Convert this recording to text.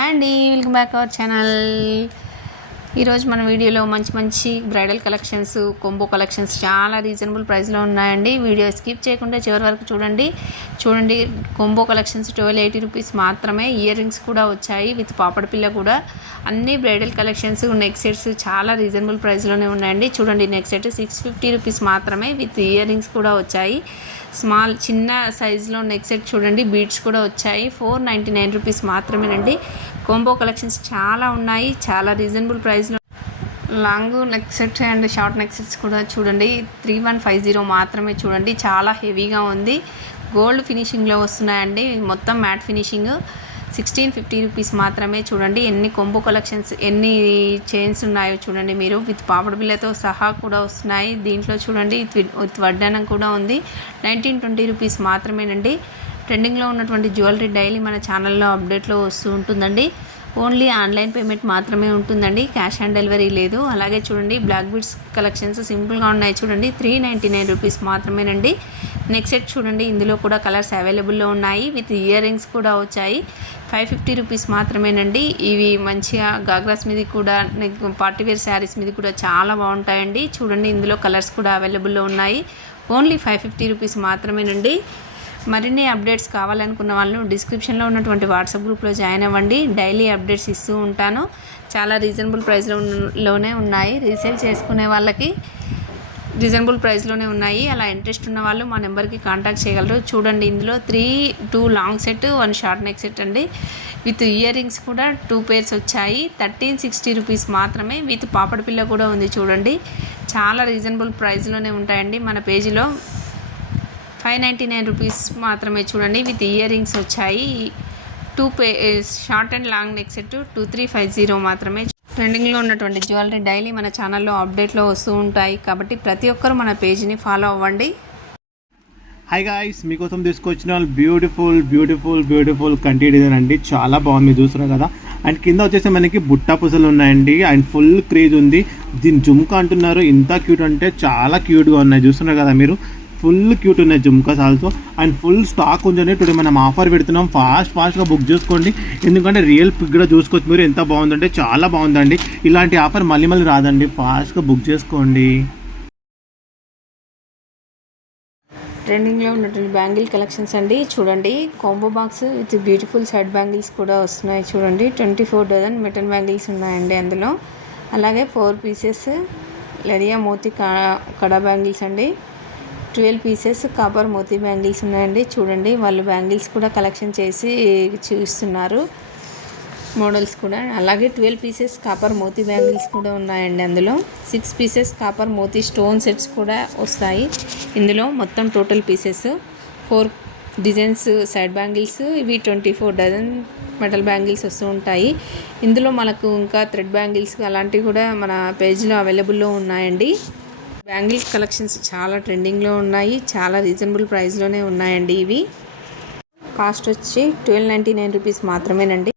Hi అండి, welcome back our channel. ఈరోజు మన వీడియోలో మంచి బ్రైడల్ కలెక్షన్స్, కొంబో కలెక్షన్స్ చాలా రీజనబుల్ ప్రైస్లో ఉన్నాయండి. వీడియో స్కిప్ చేయకుండా చివరి వరకు చూడండి. కొంబో కలెక్షన్స్ 1280 రూపీస్ మాత్రమే. ఇయర్ రింగ్స్ కూడా వచ్చాయి విత్ పాపడ పిల్ల కూడా. అన్ని బ్రైడల్ కలెక్షన్స్, నెక్ సెట్స్ చాలా రీజనబుల్ ప్రైస్లోనే ఉన్నాయండి. చూడండి, నెక్ సెట్ 650 రూపీస్ మాత్రమే విత్ ఇయర్ రింగ్స్ కూడా వచ్చాయి. చిన్న సైజులో నెక్ సెట్ చూడండి, బీడ్స్ కూడా వచ్చాయి. 499 రూపీస్ మాత్రమేనండి. కాంబో కలెక్షన్స్ చాలా ఉన్నాయి, చాలా రీజనబుల్ ప్రైస్లో. Long neck set and short neck sets కూడా చూడండి, 3150 మాత్రమే. చూడండి, చాలా హెవీగా ఉంది. గోల్డ్ ఫినిషింగ్లో వస్తున్నాయండి, మొత్తం మ్యాట్ ఫినిషింగ్. 1650 రూపీస్ మాత్రమే. చూడండి ఎన్ని కొంబో కలెక్షన్స్, ఎన్ని చైన్స్ ఉన్నాయో చూడండి మీరు. విత్ పాపడ బిల్లతో సహా కూడా వస్తున్నాయి. దీంట్లో చూడండి విత్ వడ్డానం కూడా ఉంది. 1920 రూపీస్ మాత్రమేనండి. ట్రెండింగ్లో ఉన్నటువంటి జ్యువెలరీ డైలీ మన ఛానల్లో అప్డేట్లో వస్తూ ఉంటుందండి. ఓన్లీ ఆన్లైన్ పేమెంట్ మాత్రమే ఉంటుందండి, క్యాష్ ఆన్ డెలివరీ లేదు. అలాగే చూడండి, బ్లాక్ బీడ్స్ కలెక్షన్స్ సింపుల్గా ఉన్నాయి చూడండి, 399 రూపీస్ మాత్రమేనండి. నెక్స్ట్ సెట్ చూడండి, ఇందులో కూడా కలర్స్ అవైలబుల్లో ఉన్నాయి విత్ ఇయర్ రింగ్స్ కూడా వచ్చాయి. 550 రూపీస్ మాత్రమేనండి. ఇవి మంచిగా గాగ్రాస్ మీద కూడా, పార్టీవేర్ శారీస్ మీద కూడా చాలా బాగుంటాయండి. చూడండి, ఇందులో కలర్స్ కూడా అవైలబుల్లో ఉన్నాయి. ఓన్లీ 550 రూపీస్ మాత్రమేనండి. మరిన్ని అప్డేట్స్ కావాలనుకున్న వాళ్ళు డిస్క్రిప్షన్లో ఉన్నటువంటి వాట్సాప్ గ్రూప్లో జాయిన్ అవ్వండి. డైలీ అప్డేట్స్ ఇస్తూ ఉంటాను. చాలా రీజనబుల్ ప్రైస్లోనే ఉన్నాయి. రీసేల్ చేసుకునే వాళ్ళకి రీజనబుల్ ప్రైస్లోనే ఉన్నాయి. అలా ఇంట్రెస్ట్ ఉన్న వాళ్ళు మా నెంబర్కి కాంటాక్ట్ చేయగలరు. చూడండి, ఇందులో 2 long set, 1 short neck set అండి. విత్ ఇయర్ రింగ్స్ కూడా 2 పేర్స్ వచ్చాయి. 1360 రూపీస్ మాత్రమే. విత్ పాపడ పిల్ల కూడా ఉంది చూడండి. చాలా రీజనబుల్ ప్రైస్లోనే ఉంటాయండి. మన పేజీలో 599 రూపీస్ మాత్రమే. చూడండి, విత్ ఇయర్ రింగ్స్ వచ్చాయి. 2 short and long neck set 2350 మాత్రమే. ట్రెండింగ్లో ఉన్నటువంటి జ్యువెలరీ డైలీ మన ఛానల్లో అప్డేట్లో వస్తూ ఉంటాయి కాబట్టి ప్రతి ఒక్కరు మన పేజ్ని ఫాలో అవ్వండి. హాయ్ గాయ్స్, మీకోసం తీసుకొచ్చిన బ్యూటిఫుల్ కంటి డిజైన్ అండి. చాలా బాగుంది, చూస్తున్నారు కదా. అండ్ కింద వచ్చేసి మనకి బుట్టా పూసలు ఉన్నాయండి. అండ్ ఫుల్ క్రేజ్ ఉంది. దీన్ని జుమ్కా అంటున్నారు. ఇంత క్యూట్ అంటే చాలా క్యూట్గా ఉన్నాయి, చూస్తున్నారు కదా మీరు. ఫుల్ క్యూట్ ఉన్నాయి jhumkas also. And full stock ఉంచండి. టుడే మనం ఆఫర్ పెడుతున్నాం. ఫాస్ట్గా బుక్ చేసుకోండి, ఎందుకంటే రియల్ పిక్ కూడా చూసుకోవచ్చు మీరు. ఎంత బాగుందంటే చాలా బాగుందండి. ఇలాంటి ఆఫర్ మళ్ళీ రాదండి. ఫాస్ట్గా బుక్ చేసుకోండి. ట్రెండింగ్లో ఉన్నటువంటి బ్యాంగిల్ కలెక్షన్స్ అండి. చూడండి, combo box with beautiful side bangles కూడా వస్తున్నాయి చూడండి. 24 డజన్ మెటల్ బ్యాంగిల్స్ ఉన్నాయండి అందులో. అలాగే 4 పీసెస్ లెరియా మోతీ కడా బ్యాంగిల్స్ అండి. 12 పీసెస్ కాపర్ మోతీ బ్యాంగిల్స్ ఉన్నాయండి. చూడండి, వాళ్ళు బ్యాంగిల్స్ కూడా కలెక్షన్ చేసి చూస్తున్నారు, మోడల్స్ కూడా. అలాగే 12 పీసెస్ కాపర్ మోతీ బ్యాంగిల్స్ కూడా ఉన్నాయండి అందులో. 6 pieces copper moti stone sets కూడా వస్తాయి ఇందులో. మొత్తం total pieces 4 designs side bangles. ఇవి 24 డజన్ మెటల్ బ్యాంగిల్స్ వస్తూ ఉంటాయి ఇందులో. మనకు ఇంకా థ్రెడ్ బ్యాంగిల్స్ అలాంటివి కూడా మన పేజ్లో అవైలబుల్లో ఉన్నాయండి. బ్యాంగిల్స్ కలెక్షన్స్ చాలా ట్రెండింగ్లో ఉన్నాయి, చాలా రీజనబుల్ ప్రైస్లోనే ఉన్నాయండి. ఇవి కాస్ట్ వచ్చి 1299 రూపీస్ మాత్రమేనండి.